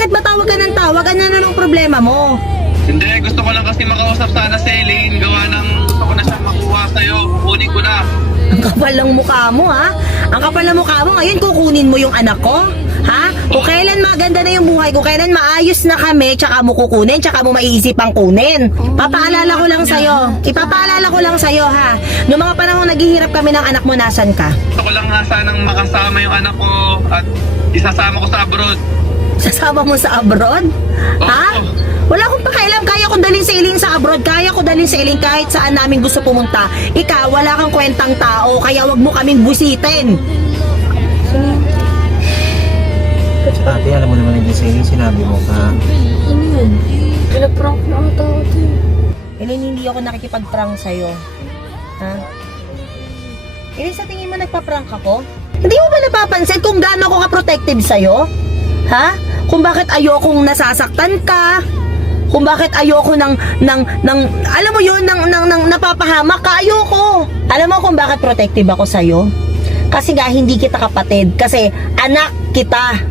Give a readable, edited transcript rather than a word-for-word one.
Bakit ba tawag ka ng tawag? Ano na ng problema mo? Hindi, gusto ko lang kasi makausap sana si Elaine. Gawa ng gusto ko na siyang makuha sa'yo. Kunin ko na. Ang kapal ng mukha mo, ha? Ang kapal ng mukha mo, ngayon kukunin mo yung anak ko? Ha? Kung kailan maganda na yung buhay, kung kailan maayos na kami, tsaka mo kukunin, tsaka mo maiisipang kunin. Papaalala ko lang sa'yo. Ipapaalala ko lang sa'yo, ha? Noong mga panahon naghihirap kami ng anak mo, nasan ka? Gusto ko lang nga sanang makasama yung anak ko at isasama ko sa abroad. Sasama mo sa abroad? Ha? Wala akong pakialam. Kaya ko dalhin si Elaine sa abroad. Kaya ko dalhin si Elaine kahit saan namin gusto pumunta. Ikaw, wala kang kwentang tao. Kaya wag mo kaming busitin. Ate, alam mo naman yung sa'yo, sinabi mo ka. Ano yun? Pinaprank na ata ako. Elaine, hindi ako nakikipag-prank sa'yo. Ha? Elaine, sa tingin mo nagpa-prank ako? Hindi mo ba napapansin kung gaano ako ka-protective sa'yo? Ha? Kung bakit ayokong nasasaktan ka? Kung bakit ayoko alam mo yun, ng napapahamak ka, ayoko. Alam mo kung bakit protective ako sa'yo? Kasi nga, hindi kita kapatid. Kasi anak kita.